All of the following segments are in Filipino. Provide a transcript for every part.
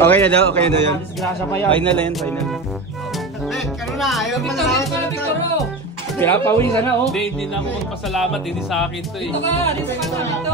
Okay na daw yan. Final na yan, final. Kano na, ayaw mo na. Pinapawisan na, oh. Hindi na ako magpasalamat, hindi sa akin to eh. Dito ka dito.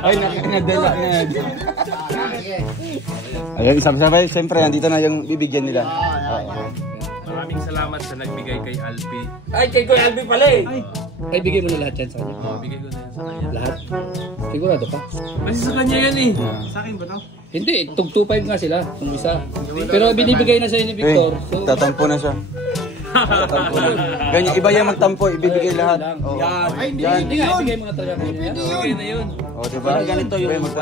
Ay, nadala na. Ayun, sabay-sabay, siyempre, andito na yung bibigyan nila. Maraming salamat sa nagbigay kay Alpi. Ay, kay Kuya Albi pala eh. Ay, bigay mo na lahat yan sa kanya. Bigay ko na yan sa kanya. Lahat? Sigurado pa? Kasi sa kanya yan eh. Sa akin ba to? Hindi, tug 2.5 nga sila, kung isa. Pero binibigay na sa'yo ni Victor. So, Tatampo na siya. Tatampo na. Ganyan, iba yung magtampo, ibibigay lahat. Yan. Ay, hindi Hindi nga, ibigay mo na talaga kanya yan. Bigay na yun. O, diba? Ganito yung 1,000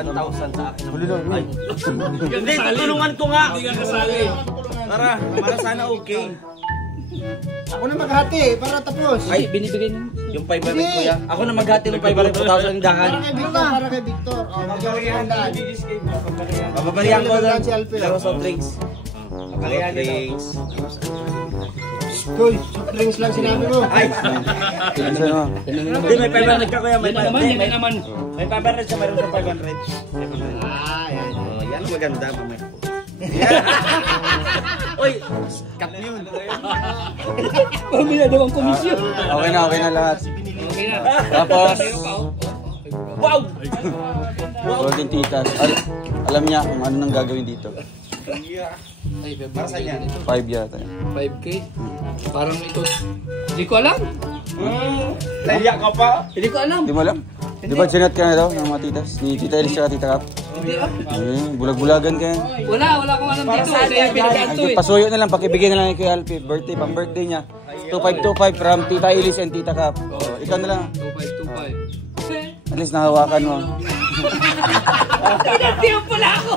sa akin. Hindi, tutulungan ko nga. Hindi ka kasali. Para sana okay. Ako na maghati, para tapos. Ay, binibigay niya. Yung 500 kuya. Ako na maghati ng 500,000 dahan. Para kay Victor. Magkakaroon na. Bababarihan ko lang. Si Alpi. Pero soft drinks. Soft drinks. Uy, soft drinks lang sinabi mo. Ay! Hindi, may 500 ka kuya. Yan na naman, yan na naman. May 500 siya, mayroon sa 500. Yan. Yan ang maganda. Uy! Cut na yun. Pamila daw ang komisyon. Okay na lahat. Okay na. Tapos, Wow! Golden Titas. Alam niya kung ano nang gagawin dito. Ay, Para sa yan. 5 yata yan. 5K? Parang ito. Hindi ko alam. Naiyak ka pa? Hindi ko alam. Di mo alam? Di ba ginat ka na daw ng mga titas? Ni Tita Elis at Tita Kap? Hindi ah. Bulag-bulagan ka yan. Wala akong alam dito. Sa iyo binigyan to eh. Pasuyo na lang, pakibigay na lang kay Alpi. Birthday, pang birthday niya. 2525 from Tita Elis and Tita Kap. Ikaw na lang. 2525. At least nahawakan mo. Pinatiyo pala ako.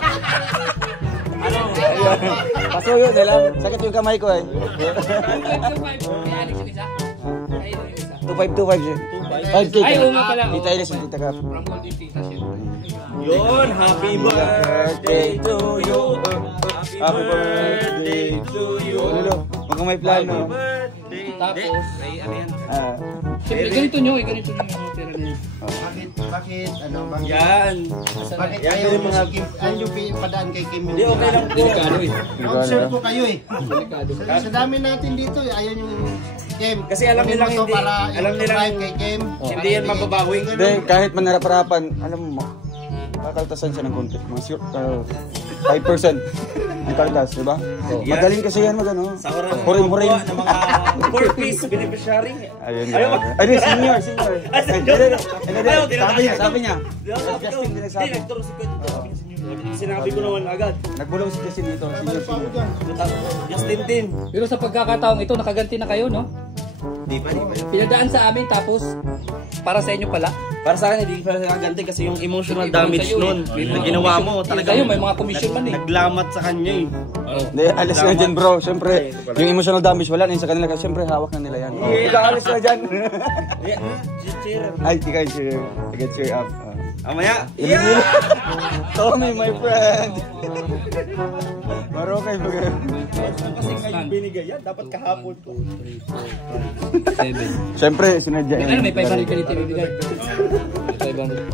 Pasuyo na lang. Sakit yung kamay ko eh. 2525. Kaya Alex yung isa? Kaya yung isa? 2525 siya. 5K Ay, ka. oo nga pala. Tita Elis and Tita Kap. From Golden Tita siyempre. Yun! Happy birthday to you! Happy birthday to you. Lolo, huwag kang may plano. Tapos, Ah, siyempre ganito nyo yung pera niya. Bakit, ano, bakit? Yan! Bakit Yan ayaw yung mo mga... si Kim, ayaw yung padaan kay Kim? Hindi, okay lang po. Delikado eh. Observe ko kayo eh. Delikado. Sa dami natin dito, ayaw yung Kim. Kasi alam nilang Kunin mo to hindi- para alam nilang- i-drive kay Kim. Hindi yan mababawi. Hindi, kahit manarap-harapan, alam mo, kakaltasan siya ng konti. Mga 5% ang kaltas, di ba? Magaling kasi yan mag ano. Sa oras Huring-huring. ng mga 4-piece beneficiary. Ayun nga. Ay, senior. Sabi niya. Hindi, nagturo si Kuya dito. Sinabi ko naman agad. Nagbulong si Justin dito. Senior. Justin din. Pero sa pagkakataong ito, nakaganti na kayo, no? Di pa. Pinadaan sa amin, tapos para sa inyo pala. Para sa akin, hindi pa ganti kasi yung emotional damage nun na ginawa mo talaga. Kayo, may mga commission man eh. Naglamat sa kanya eh. Hindi, alis na dyan bro. Siyempre, yung emotional damage wala na yun sa kanila. Kasi siyempre, hawak na nila yan. Ikaw, alis na dyan. Cheer. Ay, ikaw cheer up. Amaya. Tommy, my friend. Maro kayo mag- Kasi ngayon binigay yan. Dapat kahapon to. 7. Siyempre, sinadya Ano, may 500 ka dito ibigay. 500.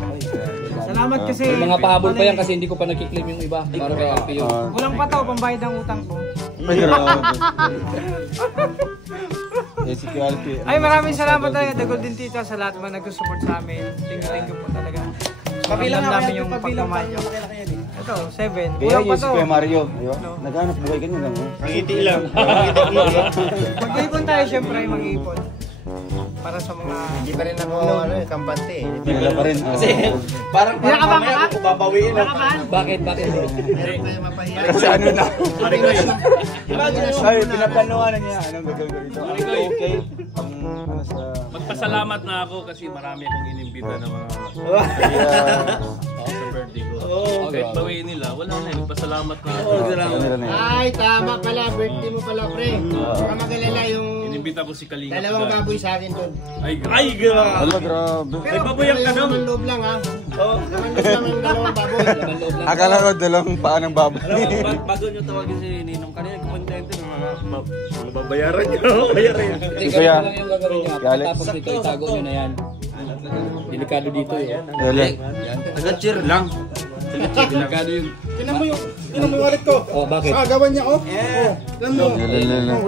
Salamat kasi May mga pahabol pa yan kasi hindi ko pa nakiklaim yung iba. Para kay Alpi yun. walang pa to pambayad ng utang ko. Ay, grabe. Eh, si Alpi. Ay, maraming salamat talaga The Golden Tita sa lahat man nag-support sa amin. Thank you po talaga. Pabilang namin yung pagmamahal nyo. Ito, 7. Kaya Kulang pa yung si to. Kuya Mario, ayun, naghanap buhay ganyan lang. Pangiti lang. Mag-iipon tayo syempre mag-iipon. Para sa mga... Hindi pa rin ako, kampante eh. Pinala pa rin. Kasi parang mamaya ako babawiin. Bakit? Meron kayo mapahiya. Kasi ano na. Imagine mo. Ay, pinaplanuhan na niya. Anong gagawin ko dito? Okay. Ano sa... Magpasalamat na ako kasi marami akong inimbita na mga sa birthday ko. Kahit bawiin nila, wala na. Magpasalamat na ako. Ay, tama pala. Birthday mo pala, pre. Baka magalala yung Inimbita ko si Kalinga. dalawang baboy sa akin doon. Ay, Ay, grabe. Ala, grabe. Pero baboy ang tanong. laman loob lang ha. Laman loob lang yung dalawang baboy. Akala ko dalawang paa ng baboy. Alam mo, bago nyo tawagin si Ninong kanina, kumontente ng mga babayaran nyo. Bayaran. Hindi, Kuya. ganito lang yung gagawin niya. Alex. Tapos dito, itago nyo na yan. Delikado dito eh. Dali. Taga-cheer lang. Delikado yun. Tinan mo yung wallet ko. Oh, bakit? Sagawan niya, oh. Tinan mo.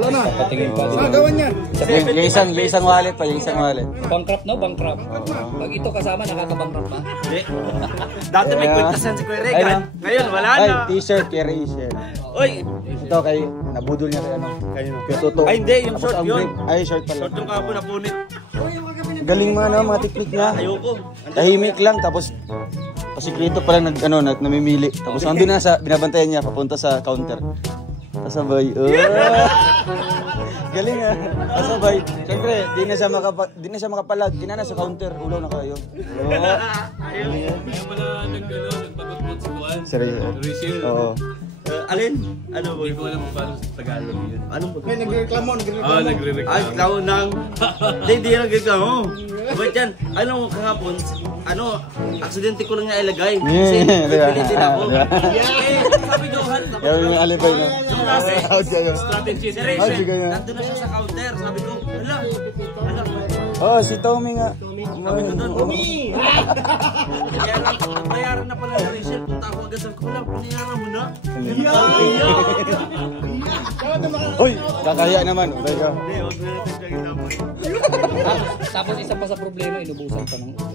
Wala na. Patingin pa. Sagawan niya. Yung isang wallet pa, yung isang wallet. Bankrupt no? Bankrupt. Pag ito kasama, nakaka-bankrupt pa. Dati may kwentasan si Kuya Regan. Ngayon, wala Ay, na. t-shirt, carry shirt. Oy! Ito kay, nabudol niya kay ano. Kaya Toto. Ay, hindi. Yung Tapos short ang yun. break, ay, short pala. Short yung kapo na punit. Galing mga technique niya. Ayoko. Tahimik lang, tapos pasikreto pa lang namimili. Tapos andun na sa, binabantayan niya, papunta sa counter. Kasabay. Galing ah. Kasabay. Siyempre, di na siya makapalag. Kinana sa counter. Ulaw na kayo. Ayaw pala nagbagot-bot si Juan. Seryoso. Rachel. Oo. Alin? Ano ba? Hindi ko alam kung paano sa Tagalog yun. Anong ba? May nagreklamo. Nagre-reklamo. Ay, klaw ng... Hindi lang gagawin. Ba't yan? Anong kahapon? Aksidente ko lang niya ilagay. Kasi pipilitin ako. Sabi ko, Kaya may alibay na. yung nasa Strategy. si Rachel, nandun na siya sa counter. Sabi ko, hala. Oh, si Tommy nga. Sabi ko doon, Umi! Kaya lang, bayaran na pala ni Rachel. Punta ako agad. Sabi ko, wala, panayaran mo na. Uy, kakaya naman. Teka. Hindi, huwag na natin siya ginamay. Tapos isa pa sa problema, inubusan pa ng ulo.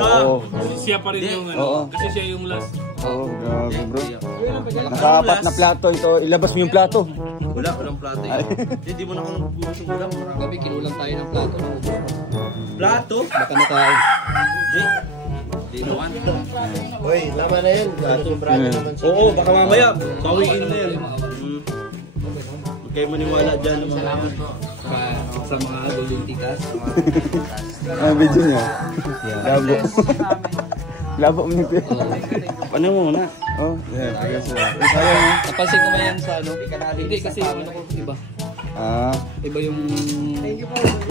Oo. Siya pa rin yung Oo. kasi siya yung last. Oo, grabe bro. Nakaapat na plato ito. Ilabas mo yung plato. Walang plato eh. Hindi mo na ako nagbubusan ng ulam. Gabi, kinulang tayo ng plato. Plato? Baka nakain. Hindi naman. Uy, tama na yun. Sobrado naman siya. Oo, baka mamaya. Bawiin na yan. Huwag kayo maniwala dyan. Salamat po. Sa mga golden tikas. Ang video niya. Labo. Labo mo nito. Paano mo na? Oh, yeah. Kaya sila. Sayang mo. Napansin ko man yan sa ano. Hindi kasi yung ano ko, iba. Ah. Iba yung...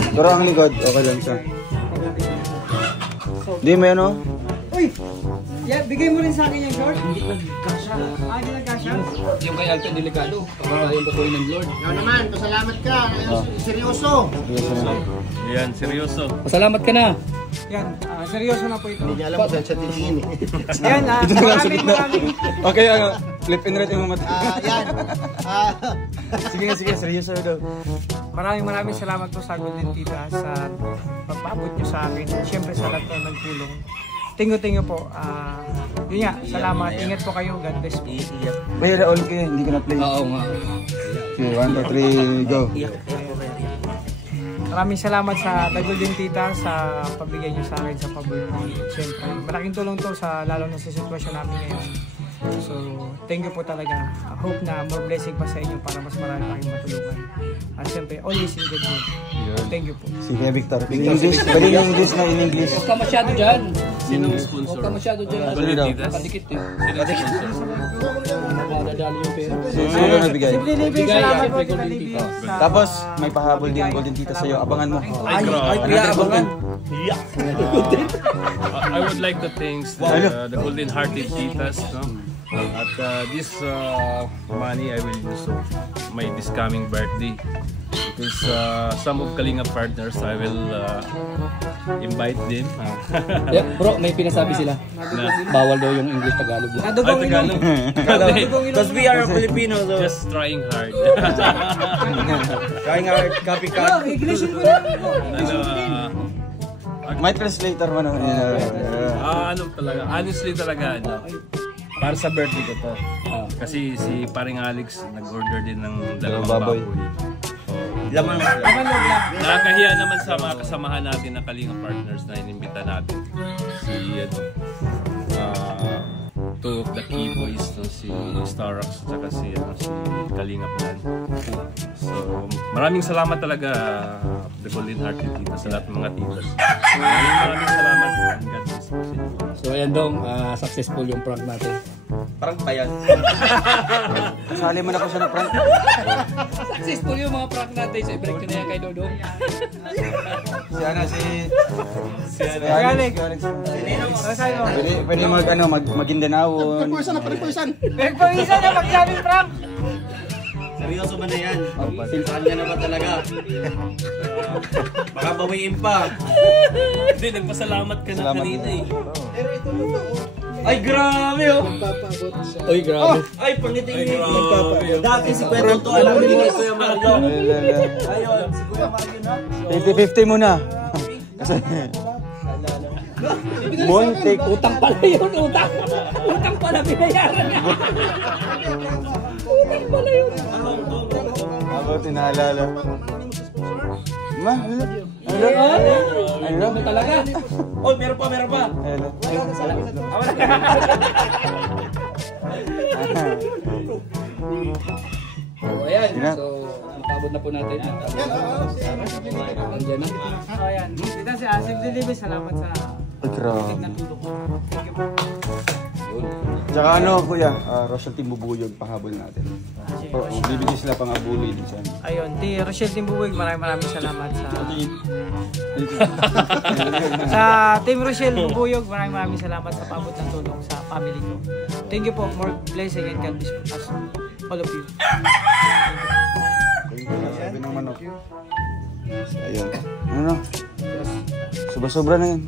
Pero ang likod, okay lang siya. Di mo yan, oh. Uy! Yeah, bigay mo rin sa akin yung short. Hindi nagkasya. Hindi nagkasya? Yung kay Alton Delicado. Para yung kukunin ng Lord. Ikaw naman, pasalamat ka. Seryoso. Yan, seryoso. Pasalamat ka na. Yan, seryoso na po ito. Hindi niya alam kung saan siya titingin eh. Yan, maraming. Okay, flip and right yung mga Yan. Sige, seryoso daw. Maraming salamat po sa Golden Tita sa pagpaabot nyo sa akin. Siyempre sa lahat na nagtulong. Tingo po. Yun nga, salamat. Ingat po kayo. God bless po. Play the all kayo, hindi ka na play. Oo nga. Okay, 1, 2, 3, go. Maraming salamat sa The Golden Tita sa pagbigay nyo sa akin sa pabirthday. Siyempre, malaking tulong to sa lalo na sa sitwasyon namin ngayon. So, thank you po talaga. I hope na more blessing pa sa inyo para mas marami pa kayong matulungan. At siyempre, always in good mood. Thank you po. Sige, Victor. English, pwede yung English na in English. Huwag ka masyado dyan. Sinong Huwag sponsor? ka masyado dyan. Golden Titas? Kadikit eh. Sinong sponsor? Nakadadali yung pera. Sino nabigay? Simply Living, Bigay, salamat po siyempre, Tita Golden Living. Tita. sa- Tapos, may pahabol din Golden Tita sa'yo. Abangan mo. Ay, grabe. Another content. I would like to thank the Golden Hearted Titas, no? At this money I will use this coming birthday. Because some of Kalinga partners I will invite them. Yeah, bro, may pinasabi sila. Bawal daw yung English Tagalog. Ay, Tagalog. Because we are Filipino, so Just trying hard. trying our copycat. May translator mo naman. Ano talaga, honestly talaga, para sa birthday ko to. Kasi si paring Alex nag-order din ng dalawang baboy. Laman. Nakakahiya naman sa mga kasamahan natin na Kalinga partners na inimbita natin. Si two of the key boys, no? Si Starax at saka si Kalinga Plan. So maraming salamat talaga The Golden Hearted Tita sa lahat ng mga titas. Maraming salamat. God bless po sa inyo. So ayan dong, successful yung prank natin. Parang payan. Kasali mo na ko siya na prank. Successful yung mga prank natin. So i-break ko na yan kay Dodong. Si Alex. Pwede mag-Maguindanao. Pagpuisan. Nagpawisa na magsabing prank. Seryoso ba na yan? Saan niya na ba talaga? Baka bawiin pa. Hindi, nagpasalamat ka na kanina eh. Ay, grabe oh. Uy, grabe. Ay, pangiting-ngiti. Dati si Kuya Toto, alam mo ni Kuya Mario. Ayun, si Kuya Mario na. 50-50 muna. Kasi... Montek. Utang pala yun, utang. Utang pala, binayaran niya. Utang pala yun. Ako tinaalala. Ma, ano? Ano mo talaga? Oh, meron pa. Hello. So, ayan. So, nakabot na po natin. Nandiyan na. So, ayan. Dito si Asim Delivery. Salamat sa Ay, grabe. natulong. Thank you po. Tsaka ano, kuya, Rochelle Timbubuyog, pahabol natin. Bibigyan sila pang abuli din siya. Ayun, Rochelle Timbuwig, maraming salamat sa Team Rochelle Bubuyog, maraming salamat sa paabot ng tulong sa family ko. Thank you po, more blessing and God bless us, all of you. Sabi ng manok. Ayun. Ano? Sobra-sobra na yan.